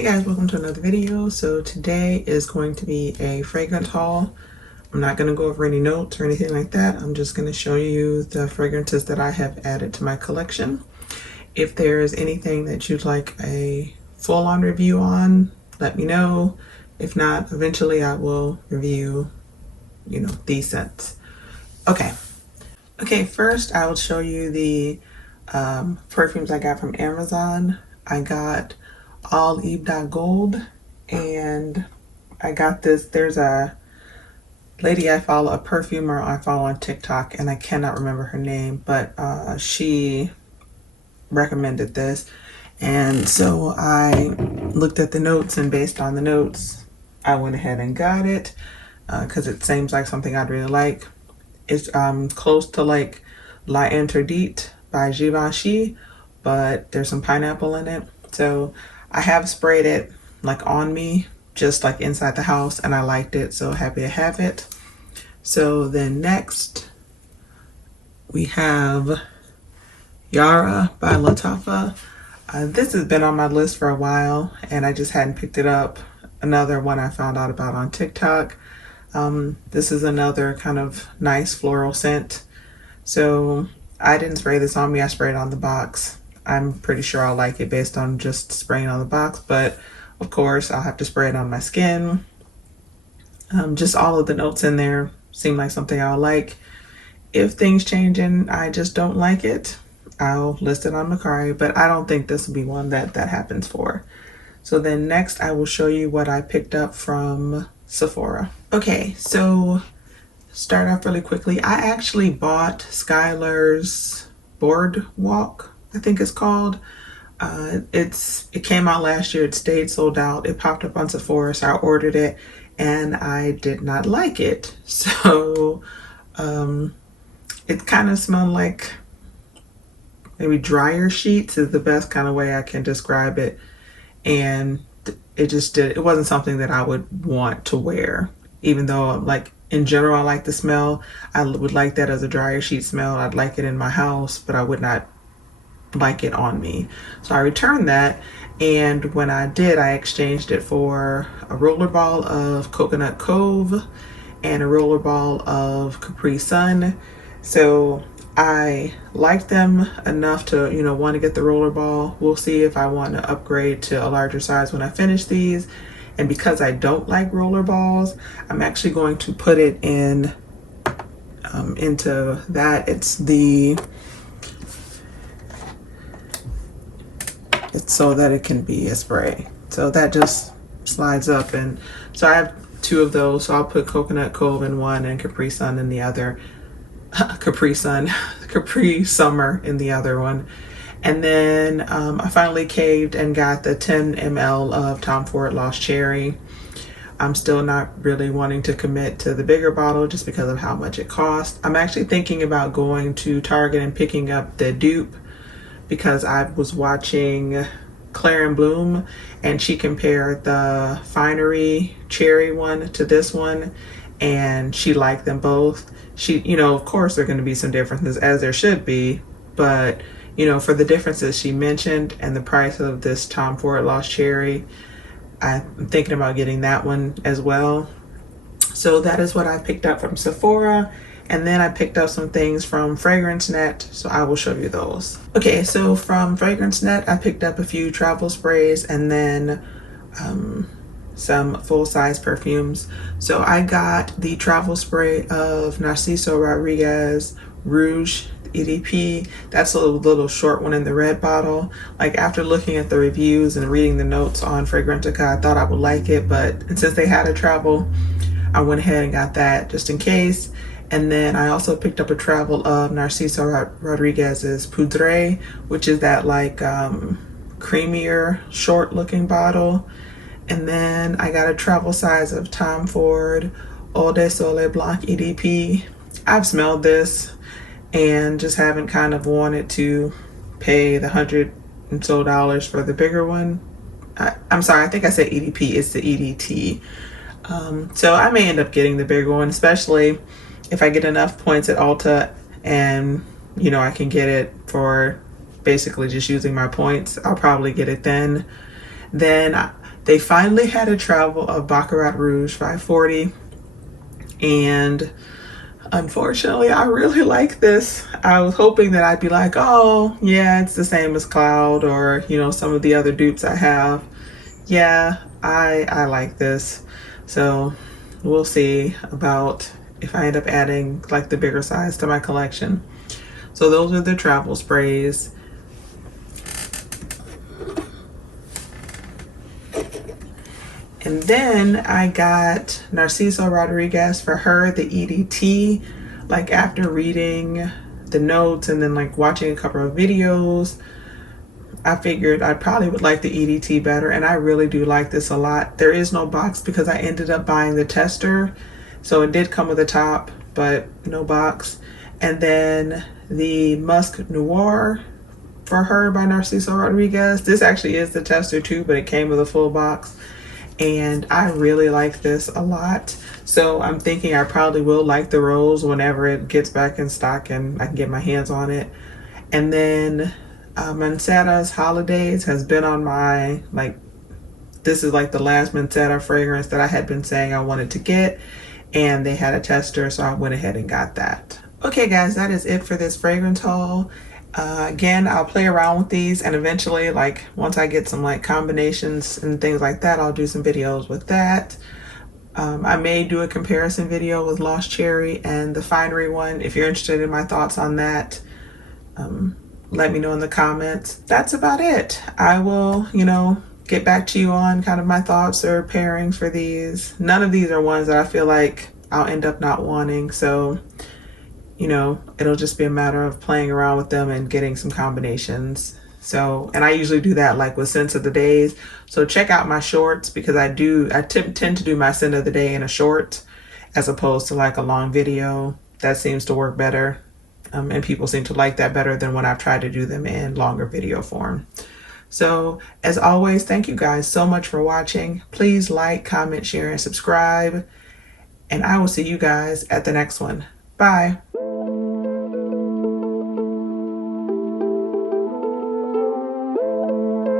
Hey guys, welcome to another video. So today is going to be a fragrance haul. I'm not going to go over any notes or anything like that. I'm just going to show you the fragrances that I have added to my collection. If there's anything that you'd like a full-on review on, let me know. If not, eventually I will review, these scents. Okay, first I will show you the perfumes I got from Amazon. I got All Yves Gold, and I got this. There's a lady I follow, a perfumer I follow on TikTok, and I cannot remember her name, but she recommended this, and so I looked at the notes, and based on the notes I went ahead and got it because it seems like something I'd really like. It's close to like La Interdite by Givenchy, but there's some pineapple in it. So I have sprayed it like on me, just like inside the house, and I liked it, so happy to have it. So then next we have Yara by Lattafa. This has been on my list for a while and I just hadn't picked it up. Another one I found out about on TikTok. This is another kind of nice floral scent. So I didn't spray this on me, I sprayed on the box. I'm pretty sure I'll like it based on just spraying on the box, but of course I'll have to spray it on my skin. Just all of the notes in there seem like something I'll like. If things change and I just don't like it, I'll list it on Macari, but I don't think this will be one that happens for. So then next I will show you what I picked up from Sephora. Okay, so start off really quickly. I actually bought Skylar's Boardwalk, I think it's called. It came out last year. It stayed sold out. It popped up on Sephora, so I ordered it and I did not like it. So it kind of smelled like maybe dryer sheets is the best kind of way I can describe it. And it wasn't something that I would want to wear, even though like in general I like the smell. I would like that as a dryer sheet smell. I'd like it in my house, but I would not like it on me. So I returned that, and when I did, I exchanged it for a rollerball of Coconut Cove and a rollerball of Capri Sun. So I liked them enough to want to get the rollerball. We'll see if I want to upgrade to a larger size when I finish these. And because I don't like rollerballs, I'm actually going to put it in into that. It's so that it can be a spray. So that just slides up, and so I have two of those. So I'll put Coconut Cove in one and Capri Sun in the other. Capri Summer in the other one. And then I finally caved and got the 10 ml of Tom Ford Lost Cherry. I'm still not really wanting to commit to the bigger bottle just because of how much it costs. I'm actually thinking about going to Target and picking up the dupe, because I was watching Claire and Bloom and she compared the Finery Cherry one to this one, and she liked them both. She, of course there are going to be some differences, as there should be, but for the differences she mentioned and the price of this Tom Ford Lost Cherry, I'm thinking about getting that one as well. So that is what I picked up from Sephora. And then I picked up some things from FragranceNet, so I will show you those. Okay, so from FragranceNet, I picked up a few travel sprays and then some full-size perfumes. So I got the travel spray of Narciso Rodriguez Rouge EDP. That's a little short one in the red bottle. Like, after looking at the reviews and reading the notes on Fragrantica, I thought I would like it, but since they had a travel, I went ahead and got that just in case. And then I also picked up a travel of Narciso Rodriguez's Poudre, which is that like creamier, short looking bottle. And then I got a travel size of Tom Ford Eau de Soleil Blanc EDP. I've smelled this and just haven't kind of wanted to pay the $100 and so for the bigger one. I'm sorry, I think I said EDP, it's the EDT. So I may end up getting the bigger one, especially if I get enough points at Ulta and I can get it for basically just using my points. I'll probably get it then. They finally had a travel of Baccarat Rouge 540, and unfortunately, I really like this. I was hoping that I'd be like, oh, yeah, it's the same as Cloud or, some of the other dupes I have. Yeah, I like this. So we'll see about if I end up adding like the bigger size to my collection. So those are the travel sprays. And then I got Narciso Rodriguez for her, the EDT. Like after reading the notes and then like watching a couple of videos, I figured I probably would like the EDT better, and I really do like this a lot. There is no box because I ended up buying the tester. So it did come with a top, but no box. And then the Musk Noir for her by Narciso Rodriguez. This actually is the tester too, but it came with a full box. And I really like this a lot. So I'm thinking I probably will like the rose whenever it gets back in stock and I can get my hands on it. And then Mancera's Holidays has been on my, this is like the last Mancera fragrance that I had been saying I wanted to get, and they had a tester, so I went ahead and got that. Okay guys, that is it for this fragrance haul. Again, I'll play around with these, and eventually, like once I get some like combinations and things like that, I'll do some videos with that. I may do a comparison video with Lost Cherry and the Finery one. If you're interested in my thoughts on that, let me know in the comments. That's about it. I will, get back to you on kind of my thoughts or pairings for these. None of these are ones that I feel like I'll end up not wanting. So, it'll just be a matter of playing around with them and getting some combinations. So, and I usually do that like with scents of the days. So check out my shorts because I tend to do my scent of the day in a short as opposed to like a long video. That seems to work better. And people seem to like that better than when I've tried to do them in longer video form. So as always, thank you guys so much for watching. Please like, comment, share, and subscribe. And I will see you guys at the next one. Bye.